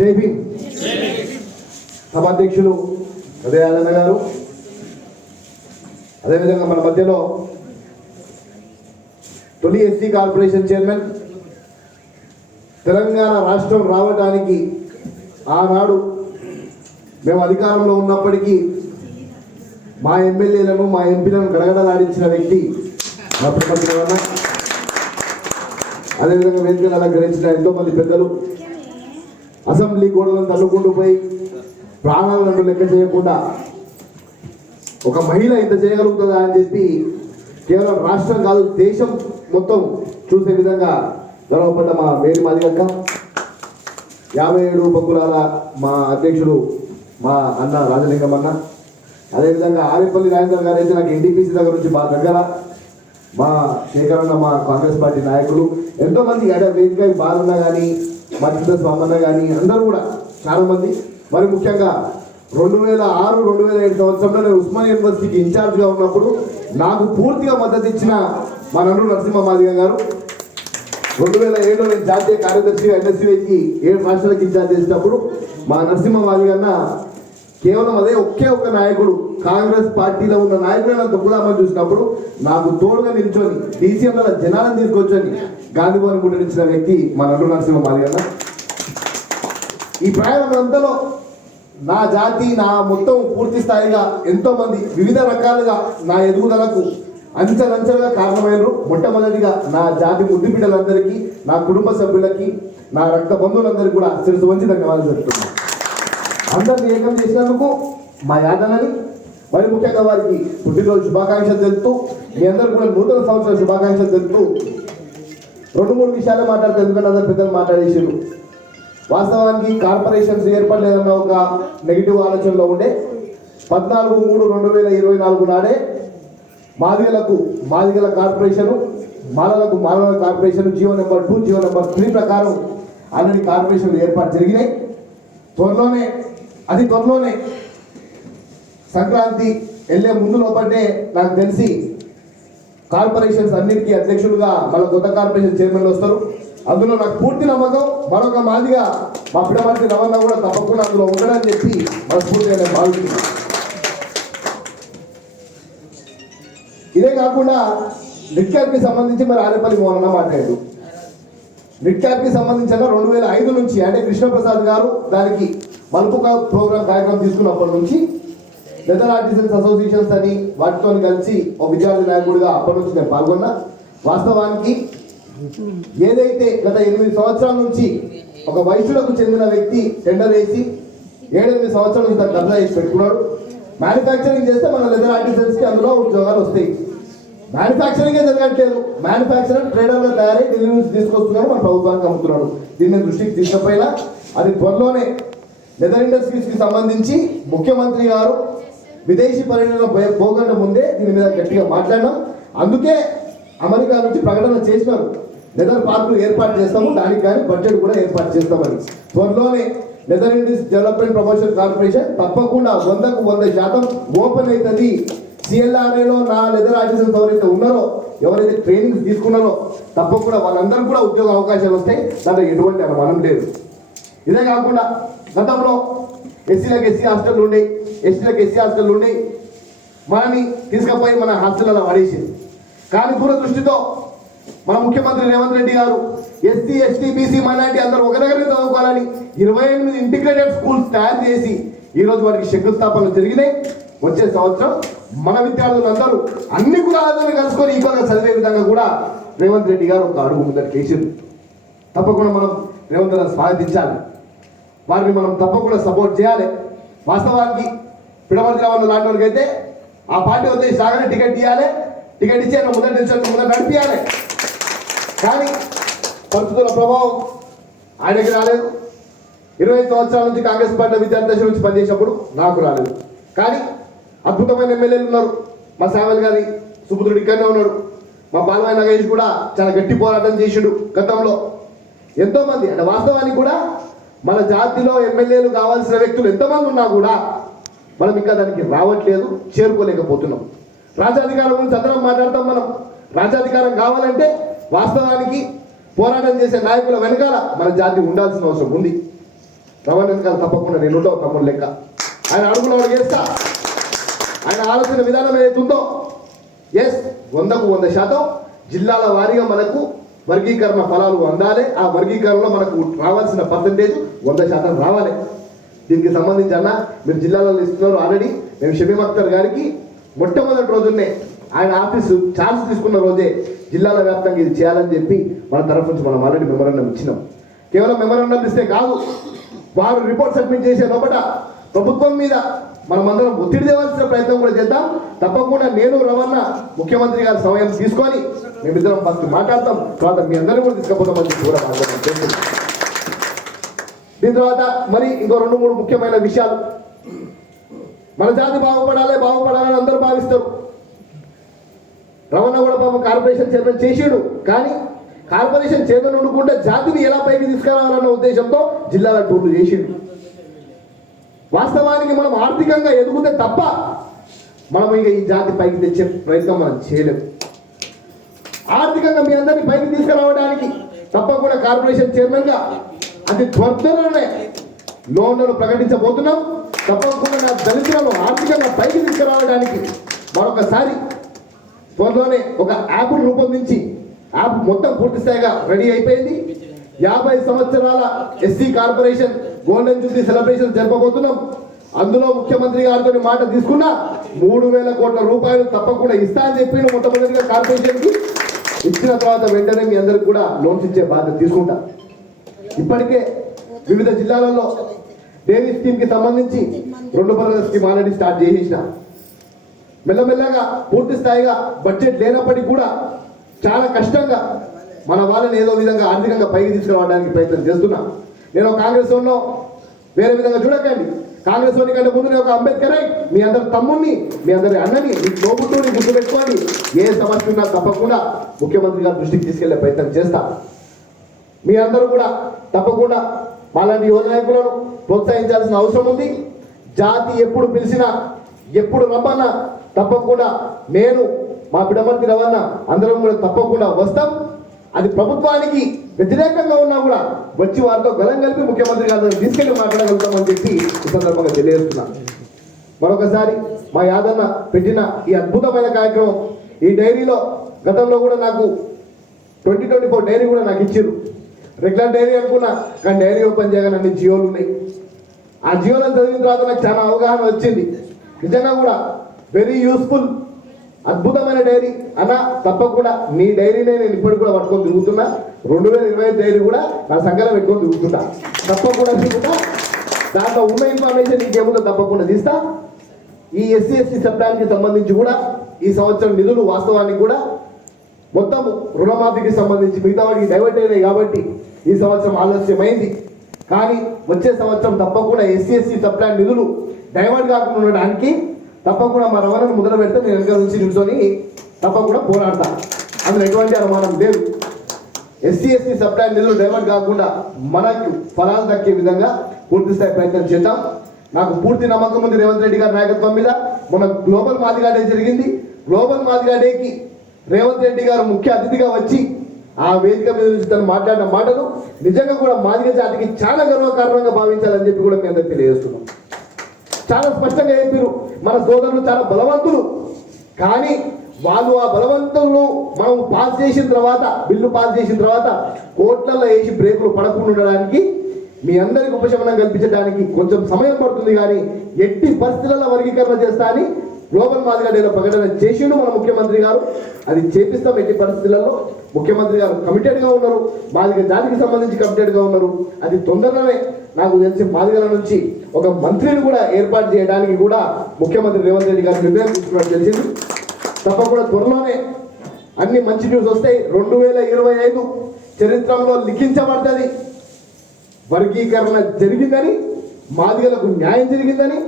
జై భీమ్. సభాధ్యక్షులు ఉదయాలన్న గారు, అదేవిధంగా మన మధ్యలో తొలి ఎస్సీ కార్పొరేషన్ చైర్మన్, తెలంగాణ రాష్ట్రం రావడానికి ఆనాడు మేము అధికారంలో ఉన్నప్పటికీ మా ఎమ్మెల్యేలను మా ఎంపీలను గడగడలాడించిన వ్యక్తి మా ప్రపంచం. అదేవిధంగా వేదికలు అలంకరించిన ఎంతోమంది పెద్దలు, అసెంబ్లీ గోడలను తల్లుకుంటూ పోయి ప్రాణాలను లెక్క చేయకుండా ఒక మహిళ ఇంత చేయగలుగుతుందా అని చెప్పి కేవలం రాష్ట్రం కాదు దేశం మొత్తం చూసే విధంగా గర్వపడ్డ మా మేరీ మాదిగక్క, 57 ఉపకులాల మా అధ్యక్షుడు మా అన్న రాజలింగం అన్న, అదేవిధంగా ఆరేపల్లి రాజేంద్ర గారు అయితే నాకు ఎన్టీపీసీ దగ్గర నుంచి బాగా దగ్గర, మా శేఖరన్న మా కాంగ్రెస్ పార్టీ నాయకులు ఎంతోమంది వేదిక బాలన్న కానీ మధ్య స్వామన్న కానీ అందరూ కూడా చాలామంది. మరి ముఖ్యంగా 2006-2007 సంవత్సరంలో నేను ఉస్మానియా యూనివర్సిటీకి ఇన్ఛార్జ్గా ఉన్నప్పుడు నాకు పూర్తిగా మద్దతు ఇచ్చిన మా నండు నరసింహ మాదిగ గారు, 2007లో నేను జాతీయ కార్యదర్శిగా ఎన్ఎస్సీకి 7 రాష్ట్రాలకు ఇన్ఛార్జ్ చేసినప్పుడు మా నరసింహ మాదిగ అన్న కేవలం అదే ఒకే ఒక్క నాయకుడు కాంగ్రెస్ పార్టీలో ఉన్న నాయకులను తొక్కుదామని చూసినప్పుడు నాకు తోడుగా నిల్చొని డీసీఎంల జనాలను తీసుకొచ్చని గాంధీ భవన్ ముట్టడించిన వ్యక్తి మా నండు నరసింహ మాదిగ అన్న. ఈ ప్రయాణం అంతలో నా జాతి నా మొత్తం పూర్తి స్థాయిగా ఎంతోమంది వివిధ రకాలుగా నా ఎదుగుదలకు అంచెలంచెలుగా కారణమైనరు. మొట్టమొదటిగా నా జాతి ముద్దు బిడ్డలందరికీ, నా కుటుంబ సభ్యులకి, నా రక్త బంధువులందరికీ కూడా శిరసు వంచి ధన్యవాదాలు చెప్తున్నాను. అందరినీ ఏకం చేసినందుకు మా యాదనని, మరి ముఖ్యంగా వారికి పుట్టినరోజు శుభాకాంక్షలు తెలుపుతూ, మీ అందరూ కూడా నూతన సంవత్సర శుభాకాంక్షలు తెలుపుతూ 2-3 విషయాలే మాట్లాడుతూ, ఎందుకంటే అందరు పెద్దలు మాట్లాడేసారు. వాస్తవానికి కార్పొరేషన్స్ ఏర్పడలేదన్న ఒక నెగిటివ్ ఆలోచనలో ఉండే 14/3/2024 నాడే మాదిగల కార్పొరేషను, మాలలకు మాలల corporation GO number 2 GO number 3 ప్రకారం అన్ని కార్పొరేషన్లు ఏర్పాటు జరిగినాయి. అతి త్వరలోనే సంక్రాంతి వెళ్ళే ముందు లోపలనే నాకు తెలిసి కార్పొరేషన్స్ అన్నిటికీ అధ్యక్షులుగా మళ్ళీ కొత్త కార్పొరేషన్ చైర్మన్లు వస్తారు. అందులో నాకు పూర్తి నమ్మకం, మరొక మాదిగా మా పిడమర్తి రమణ కూడా తప్పకుండా అందులో ఉండడని చెప్పి మనస్ఫూర్తిగా నేను భావిస్తున్నాను. ఇదే కాకుండా నిట్ క్యాప్కి సంబంధించి మరి ఆరేపల్లి మోహన్ మాట్లాడాడు. నిట్ క్యాప్కి సంబంధించిన 2005 నుంచి అంటే కృష్ణప్రసాద్ గారు దానికి మలుపు ప్రోగ్రామ్ కార్యక్రమం తీసుకున్నప్పటి నుంచి లెదర్ ఆర్టిజన్స్ అసోసియేషన్స్ అని వాటితో కలిసి ఒక విద్యార్థి నాయకుడిగా అప్పటి నుంచి నేను పాల్గొన్నా. వాస్తవానికి ఏదైతే గత 8 సంవత్సరాల నుంచి ఒక వయసులకు చెందిన వ్యక్తి టెండర్ వేసి 7-8 సంవత్సరాల నుంచి దాన్ని కబ్జా చేసి పెట్టుకున్నాడు. మ్యానుఫ్యాక్చరింగ్ చేస్తే మన లెదర్ ఆర్టిజన్స్కి అందులో ఉద్యోగాలు వస్తాయి. మ్యానుఫ్యాక్చరింగే జరగట్లేదు. మ్యానుఫ్యాక్చరర్ ట్రేడర్గా తయారై ఢిల్లీ నుంచి తీసుకొస్తున్నాడు, మన ప్రభుత్వానికి అమ్ముతున్నాడు. దీన్ని దృష్టికి తీసుకపోయినా అది త్వరలోనే లెదర్ ఇండస్ట్రీస్కి సంబంధించి ముఖ్యమంత్రి గారు విదేశీ పర్యటన పోకుండా ముందే దీని మీద గట్టిగా మాట్లాడినాం. అందుకే అమెరికా నుంచి ప్రకటన చేసినారు, లెదర్ పార్కులు ఏర్పాటు చేస్తాము, దానికి కానీ బడ్జెట్ కూడా ఏర్పాటు చేస్తామని. త్వరలోనే leather industry development promotion corporation తప్పకుండా 100% ఓపెన్ అవుతుంది. సిఎల్ఆర్ఏలో నా లెదర్ ఆర్టిజన్స్ ఎవరైతే ఉన్నారో, ఎవరైతే ట్రైనింగ్స్ తీసుకున్నారో తప్పకుండా వాళ్ళందరూ కూడా ఉద్యోగ అవకాశాలు వస్తాయి. దాంట్లో ఎటువంటి అనుమానం లేదు. ఇదే కాకుండా గతంలో ఎస్సీలకు ఎస్సీ హాస్టల్ ఉండే, ఎస్టీలకు ఎస్సీ హాస్టల్ ఉండే, మనని తీసుకుపోయి మన హాస్టల్లో పడేసింది. కానీ దూరదృష్టితో మన ముఖ్యమంత్రి రేవంత్ రెడ్డి గారు ఎస్సీ ఎస్టీ బీసీ మైనారిటీ అందరూ ఒక దగ్గర చదువుకోవాలని 28 ఇంటిగ్రేటెడ్ స్కూల్స్ తయారు చేసి ఈరోజు వారికి శంకుస్థాపనలు జరిగినాయి. వచ్చే సంవత్సరం మన విద్యార్థులందరూ అన్ని కులాలను కలుసుకొని ఈక్వల్గా చదివే విధంగా కూడా రేవంత్ రెడ్డి గారు ఒక అడుగు ముందరికి వేసారు. తప్పకుండా మనం రేవంత్ గారిని స్వాగతించాలి, వారిని మనం తప్పకుండా సపోర్ట్ చేయాలి. వాస్తవానికి పిడమర్తి రావణ లాంటి వాళ్ళకి అయితే ఆ పార్టీ వద్ద సాగనే టికెట్ ఇవ్వాలి, టికెట్ ఇచ్చి ఆయన ముందర నడిపియాలి. కానీ పరిస్థితుల ప్రభావం ఆయనకి రాలేదు. 25 సంవత్సరాల నుంచి కాంగ్రెస్ పార్టీ విద్యార్థి దశ నుంచి పనిచేసినప్పుడు నాకు రాలేదు. కానీ అద్భుతమైన ఎమ్మెల్యేలు ఉన్నారు. మా సావల్ గారి సుపుత్రుడు ఇక్కడనే ఉన్నాడు. మా బాలవాయి నగేష్ కూడా చాలా గట్టి పోరాటం చేసిండు గతంలో. ఎంతోమంది అంటే వాస్తవానికి కూడా మన జాతిలో ఎమ్మెల్యేలు కావాల్సిన వ్యక్తులు ఎంతమంది ఉన్నా కూడా మనం ఇంకా దానికి రావట్లేదు, చేరుకోలేకపోతున్నాం. రాజ్యాధికారం గురించి అందరం మాట్లాడతాం. మనం రాజ్యాధికారం కావాలంటే వాస్తవానికి పోరాటం చేసే నాయకుల వెనకాల మన జాతి ఉండాల్సిన అవసరం ఉంది. రమణ వెనకాల తప్పకుండా నేను ఉంటావు తమ్ముడు లెక్క. ఆయన అడుగులో అడుగు వేస్తా. ఆయన ఆలోచన విధానం ఏదైతుందో ఎస్ 100కు 100% జిల్లాల వారీగా మనకు వర్గీకరణ ఫలాలు అందాలి. ఆ వర్గీకరణలో మనకు రావాల్సిన పర్సంటేజ్ 100% రావాలి. దీనికి సంబంధించి అన్న మీరు జిల్లాలలో ఇస్తున్నారు ఆల్రెడీ. మేము షమీమ్ అఖ్తర్ గారికి మొట్టమొదటి రోజునే ఆయన ఆఫీసు ఛార్జ్ తీసుకున్న రోజే జిల్లాల వ్యాప్తంగా ఇది చేయాలని చెప్పి మన తరఫు నుంచి మనం ఆల్రెడీ మెమోరాండం ఇచ్చినాం. కేవలం మెమోరాండం ఇస్తే కాదు, వారు రిపోర్ట్ సబ్మిట్ చేసే లోపల ప్రభుత్వం మీద మనమందరం ఒత్తిడి తేవాల్సిన ప్రయత్నం కూడా చేద్దాం. తప్పకుండా నేను రమణ ముఖ్యమంత్రి గారి సమయం తీసుకొని మేమిద్దరం ఫస్ట్ మాట్లాడతాం, తర్వాత మీ అందరినీ కూడా తీసుకుపోతామని కూడా మాట్లాడతాం. దీని తర్వాత మరి ఇంకో 2-3 ముఖ్యమైన విషయాలు. మన జాతి బాగుపడాలని అందరూ భావిస్తారు. రమణ కూడా పాపం కార్పొరేషన్ చైర్మన్ చేసాడు, కానీ కార్పొరేషన్ చైర్మన్ ఉండకుండా జాతిని ఎలా పైకి తీసుకురావాలన్న ఉద్దేశంతో జిల్లాల టూర్లు చేసిండు. వాస్తవానికి మనం ఆర్థికంగా ఎదుగుతే తప్ప మనం ఇక ఈ జాతి పైకి తెచ్చే ప్రయత్నం మనం చేయలేము. ఆర్థికంగా మీ అందరినీ పైకి తీసుకురావడానికి తప్పకుండా కార్పొరేషన్ చైర్మన్గా అతి త్వరలోనే లోన్లను ప్రకటించబోతున్నాం. తప్పకుండా నా దళితులను ఆర్థికంగా పైకి తీసుకురావడానికి మరొకసారి త్వరలోనే ఒక యాప్ రూపొందించి, యాప్ మొత్తం పూర్తి స్థాయిగా రెడీ అయిపోయింది. 50 సంవత్సరాల SC corporation golden jubilee celebration జరపబోతున్నాం. అందులో ముఖ్యమంత్రి గారితో మాట తీసుకున్న 3,000 కోట్ల రూపాయలు తప్పకుండా ఇస్తా అని చెప్పి మొట్టమొదటిగా కార్పొరేషన్కి ఇచ్చిన తర్వాత వెంటనే మీ అందరికి కూడా లోన్స్ ఇచ్చే బాధ్యత తీసుకుంటా. ఇప్పటికే వివిధ జిల్లాలలో డైరీ స్కీమ్కి సంబంధించి 2 పనుల స్కీమ్ ఆల్రెడీ స్టార్ట్ చేసేసిన. మెల్లమెల్లగా పూర్తి స్థాయిగా బడ్జెట్ లేనప్పటికీ కూడా చాలా కష్టంగా మన వాళ్ళని ఏదో విధంగా ఆర్థికంగా పైకి తీసుకురావడానికి ప్రయత్నం చేస్తున్నా. నేను కాంగ్రెస్ వాడిలో వేరే విధంగా చూడకండి. కాంగ్రెస్ వాడి కంటే ముందు నేను ఒక అంబేద్కర్ మీ అందరి తమ్ముడిని, మీ అందరి అన్నని, మీ తోబుట్టుని గుర్తుపెట్టుకొని ఏ సమస్య ఉన్నా తప్పకుండా ముఖ్యమంత్రి గారి దృష్టికి తీసుకెళ్లే ప్రయత్నం చేస్తా. మీ అందరూ కూడా తప్పకుండా మాలాంటి యువ నాయకులను ప్రోత్సహించాల్సిన అవసరం ఉంది. జాతి ఎప్పుడు పిలిచినా, ఎప్పుడు రమ్మన్నా తప్పకుండా నేను, మా బిడమర్తి రవణ అందరం కూడా తప్పకుండా వస్తాం. అది ప్రభుత్వానికి వ్యతిరేకంగా ఉన్నా కూడా వచ్చి వారితో గలం కలిపి ముఖ్యమంత్రి గారిని తీసుకెళ్లి మాట్లాడగలుగుతామని చెప్పి ఈ సందర్భంగా తెలియజేస్తున్నాను. మరొకసారి మా యాదన్న పెట్టిన ఈ అద్భుతమైన కార్యక్రమం, ఈ డైరీలో గతంలో కూడా నాకు 2024 డైరీ కూడా నాకు ఇచ్చారు. రెగ్యులర్ డైరీ అనుకున్నా, కానీ డైరీ ఓపెన్ చేయగానే అన్ని జియోలు ఉన్నాయి. ఆ జియోలను చదివిన తర్వాత నాకు చాలా అవగాహన వచ్చింది. నిజంగా కూడా వెరీ యూస్ఫుల్, అద్భుతమైన డైరీ అన్న. తప్పకుండా నీ డైరీనే నేను ఇప్పటికి కూడా పట్టుకొని తిరుగుతున్నా. 2025 డైరీ కూడా నా సంఘాలు పెట్టుకొని తిరుగుతున్నా. తప్పకుండా తిరుగుతా. దాంట్లో ఉన్న ఇన్ఫర్మేషన్ నీకేముందో తప్పకుండా తీస్తా. ఈ ఎస్సీ సబ్ప్లాన్కి సంబంధించి కూడా ఈ సంవత్సరం నిధులు వాస్తవానికి కూడా మొత్తం రుణమాఫీకి సంబంధించి మిగతా వాటికి డైవర్ట్ అయినాయి కాబట్టి ఈ సంవత్సరం ఆలస్యమైంది. కానీ వచ్చే సంవత్సరం తప్పకుండా ఎస్సీ సబ్ప్లాన్ నిధులు డైవర్ట్ కాకుండా ఉండడానికి తప్పకుండా మా రవాణాను మొదలు పెడితే నేను వెనక నుంచి నిల్చొని తప్పకుండా పోరాడతా. అందులో ఎటువంటి అనుమానం లేదు. ఎస్సీ సబ్ప్లాన్ నిధులు డైవర్ట్ కాకుండా మనకు ఫలాలు దక్కే విధంగా పూర్తి స్థాయి ప్రయత్నం చేద్దాం. నాకు పూర్తి నమ్మకం ఉంది రేవంత్ రెడ్డి గారి నాయకత్వం మీద. మన గ్లోబల్ మాదిగా డే జరిగింది. గ్లోబల్ మాదిగా డేకి రేవంత్ రెడ్డి గారు ముఖ్య అతిథిగా వచ్చి ఆ వేదిక మీద నుంచి తను మాట్లాడిన మాటలు నిజంగా కూడా మాదిగ జాతికి చాలా గర్వకారణంగా భావించాలని చెప్పి కూడా మీ అందరికీ తెలియజేస్తున్నాం. చాలా స్పష్టంగా చెప్పారు, మన సోదరులు చాలా బలవంతులు, కానీ వాళ్ళు ఆ బలవంతులు మనం పాస్ చేసిన తర్వాత, బిల్లు పాస్ చేసిన తర్వాత కోట్లలో వేసి బ్రేకులు పడకుండా ఉండడానికి, మీ అందరికి ఉపశమనం కల్పించడానికి కొంచెం సమయం పడుతుంది. కానీ ఎట్టి పరిస్థితులలో వర్గీకరణ చేస్తా అని గ్లోబల్ మాదిగా డేలో ప్రకటన చేసిండు మన ముఖ్యమంత్రి గారు. అది చేపిస్తాం ఎట్టి పరిస్థితులలో. ముఖ్యమంత్రి గారు కమిటెడ్గా ఉన్నారు, మాదిగ జాతికి సంబంధించి కమిటెడ్గా ఉన్నారు. అది తొందరలోనే నాకు తెలిసి మాదిగల నుంచి ఒక మంత్రిని కూడా ఏర్పాటు చేయడానికి కూడా ముఖ్యమంత్రి రేవంత్ రెడ్డి గారు నిర్ణయం తీసుకున్నట్టు తెలిసింది. తప్పకుండా త్వరలోనే అన్ని మంచి న్యూస్ వస్తాయి. 2025 చరిత్రలో లిఖించబడుతుంది. వర్గీకరణ జరిగిందని, మాదిగలకు న్యాయం జరిగిందని,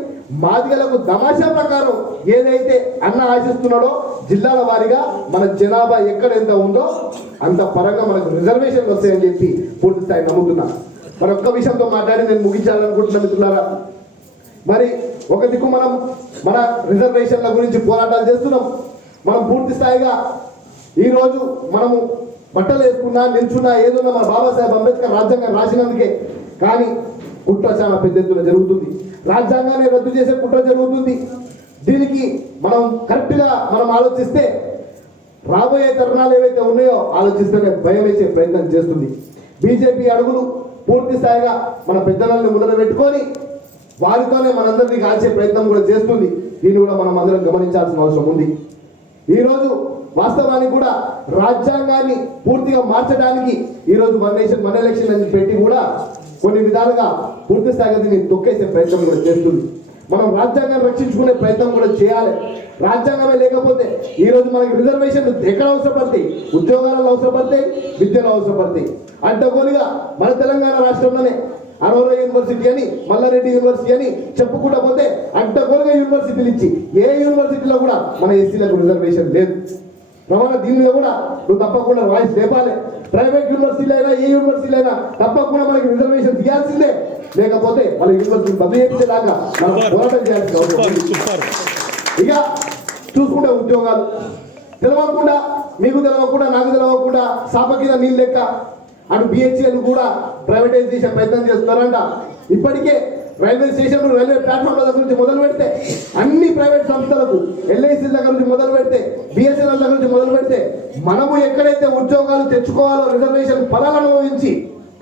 మాదిగలకు తమాషా ప్రకారం ఏదైతే అన్న ఆశిస్తున్నాడో జిల్లాల వారీగా మన జనాభా ఎక్కడ ఎంత ఉందో అంత పరంగా మనకు రిజర్వేషన్ వస్తాయని చెప్పి పూర్తి స్థాయి నమ్ముతున్నా. మరొక్క విషయంతో మాట్లాడి నేను ముగించాలనుకుంటున్నా మిత్రులారా. మరి ఒక దిక్కు మనం మన రిజర్వేషన్ల గురించి పోరాటాలు చేస్తున్నాం. మనం పూర్తి స్థాయిగా ఈరోజు మనము బట్టలు వేసుకున్నా, నిల్చున్నా, ఏదున్నా మన బాబాసాహెబ్ అంబేద్కర్ రాజ్యాంగం రాసినందుకే. కానీ కుట్ర చాలా పెద్ద ఎత్తున జరుగుతుంది. రాజ్యాంగాన్ని రద్దు చేసే కుట్ర జరుగుతుంది. దీనికి మనం కరెక్ట్గా మనం ఆలోచిస్తే రాబోయే తరుణాలు ఏవైతే ఉన్నాయో ఆలోచిస్తేనే భయం వేసే ప్రయత్నం చేస్తుంది. బీజేపీ అడుగులు పూర్తి స్థాయిగా మన పెద్దలని ముందర పెట్టుకొని వారితోనే మనందరినీ కాల్చే ప్రయత్నం కూడా చేస్తుంది. దీన్ని కూడా మనం అందరం గమనించాల్సిన అవసరం ఉంది. ఈరోజు వాస్తవానికి కూడా రాజ్యాంగాన్ని పూర్తిగా మార్చడానికి ఈరోజు వన్ నేషన్ వన్ ఎలక్షన్ అని పెట్టి కూడా కొన్ని విధాలుగా పూర్తి స్థాయిగా దీన్ని తొక్కేసే ప్రయత్నం కూడా చేస్తుంది. మనం రాజ్యాంగాన్ని రక్షించుకునే ప్రయత్నం కూడా చేయాలి. రాజ్యాంగమే లేకపోతే ఈరోజు మనకి రిజర్వేషన్లు ఎక్కడ అవసరపడతాయి? ఉద్యోగాలలో అవసరపడతాయి, విద్యలో అవసరపడతాయి. అడ్డగోలుగా మన తెలంగాణ రాష్ట్రంలోనే అరోరా యూనివర్సిటీ అని, మల్లారెడ్డి యూనివర్సిటీ అని చెప్పుకుంటా పోతే అడ్డగోలుగా యూనివర్సిటీలు ఇచ్చి ఏ యూనివర్సిటీలో కూడా మన ఎస్సీలకు రిజర్వేషన్ లేదు. రవాణా దీని మీద కూడా నువ్వు తప్పకుండా వాయిస్ లేపాలి. ప్రైవేట్ యూనివర్సిటీలు అయినా ఏ యూనివర్సిటీలు అయినా తప్పకుండా మనకి రిజర్వేషన్ తీయాల్సిందే. లేకపోతే మన యూనివర్సిటీ బదిలీ చేసేలాగా మనం పోరాటం చేయాల్సిన అవసరం. ఇక చూసుకుంటే ఉద్యోగాలు తెలవకుండా, మీకు తెలవకుండా, నాకు తెలవకుండా సాప కింద నీళ్ళు లెక్క అటు బిహెచ్ఎల్ కూడా ప్రైవేటైజ్ చేసే ప్రయత్నం చేస్తున్నారంట. ఇప్పటికే రైల్వే స్టేషన్లు, రైల్వే ప్లాట్ఫామ్ల దగ్గర నుంచి మొదలు పెడితే అన్ని ప్రైవేట్ సంస్థలకు, ఎల్ఐసి దగ్గర నుంచి మొదలు పెడితే, బిఎస్ఎన్ఎల్ దగ్గర నుంచి మొదలు పెడితే మనము ఎక్కడైతే ఉద్యోగాలు తెచ్చుకోవాలో రిజర్వేషన్ ఫలాలను అనుభవించి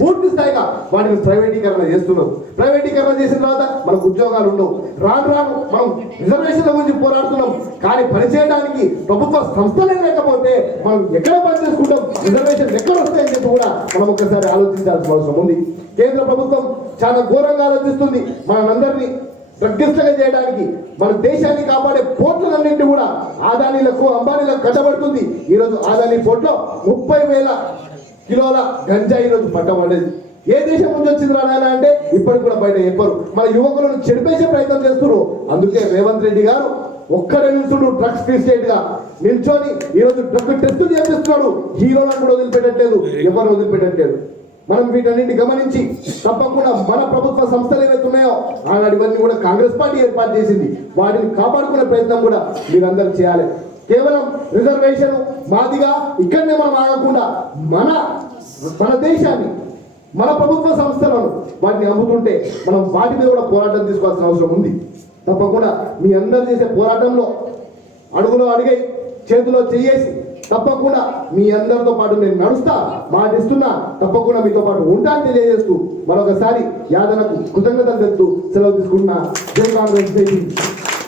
పూర్తి స్థాయిగా వాటిని ప్రైవేటీకరణ చేస్తున్నాం. ప్రైవేటీకరణ చేసిన తర్వాత మనకు ఉద్యోగాలు ఉండవు. రాను రాను మనం రిజర్వేషన్ల గురించి పోరాడుతున్నాం, కానీ పనిచేయడానికి ప్రభుత్వ సంస్థలే లేకపోతే మనం ఎక్కడ పని చేసుకుంటాం? రిజర్వేషన్ ఎక్కడ వస్తాయని చెప్పి కూడా మనం ఒకసారి ఆలోచించాల్సిన అవసరం ఉంది. కేంద్ర ప్రభుత్వం చాలా ఘోరంగా ఆలోచిస్తుంది. మనందరినీ ప్రతిష్టగా చేయడానికి, మన దేశాన్ని కాపాడే పోర్టులన్నింటినీ కూడా ఆదానీలకు, అంబానీలకు కట్టబడుతుంది. ఈరోజు ఆదానీ పోర్టులో 30,000 కిలోల గంజా ఈరోజు పట్టబడేది. ఏ దేశం నుంచి వచ్చింది రానా అంటే ఇప్పటికి కూడా బయట చెప్పరు. మన యువకులను చెడిపేసే ప్రయత్నం చేస్తున్నారు. అందుకే రేవంత్ రెడ్డి గారు ఒక్కడే నిల్చుడు డ్రగ్స్ ఫ్రీ స్టేట్ గా నిల్చొని ఈరోజు డ్రగ్ టెస్ట్ చేపిస్తున్నాడు. హీరోలను కూడా వదిలిపెట్టట్లేదు, ఎవరు వదిలిపెట్టట్లేదు. మనం వీటన్నింటిని గమనించి తప్పకుండా మన ప్రభుత్వ సంస్థలు ఏవైతే ఉన్నాయో ఆనాటివన్నీ కూడా కాంగ్రెస్ పార్టీ ఏర్పాటు చేసింది, వాటిని కాపాడుకునే ప్రయత్నం కూడా మీరందరూ చేయాలి. కేవలం రిజర్వేషన్ మాదిగా ఇక్కడనే మనం ఆగకుండా మన దేశాన్ని, మన ప్రభుత్వ సంస్థలను వాటిని అమ్ముతుంటే మనం వాటి మీద కూడా పోరాటం తీసుకోవాల్సిన అవసరం ఉంది. తప్పకుండా మీ అందరు చేసే పోరాటంలో అడుగులో అడిగై చేతిలో చేయేసి తప్పకుండా మీ అందరితో పాటు నేను నడుస్తా, మాటిస్తున్నా, తప్పకుండా మీతో పాటు ఉంటాను తెలియజేస్తూ మరొకసారి యాదనకు కృతజ్ఞతలు తెలుపుతూ సెలవు తీసుకుంటున్నా. జై కాంగ్రెస్, జై హింద్.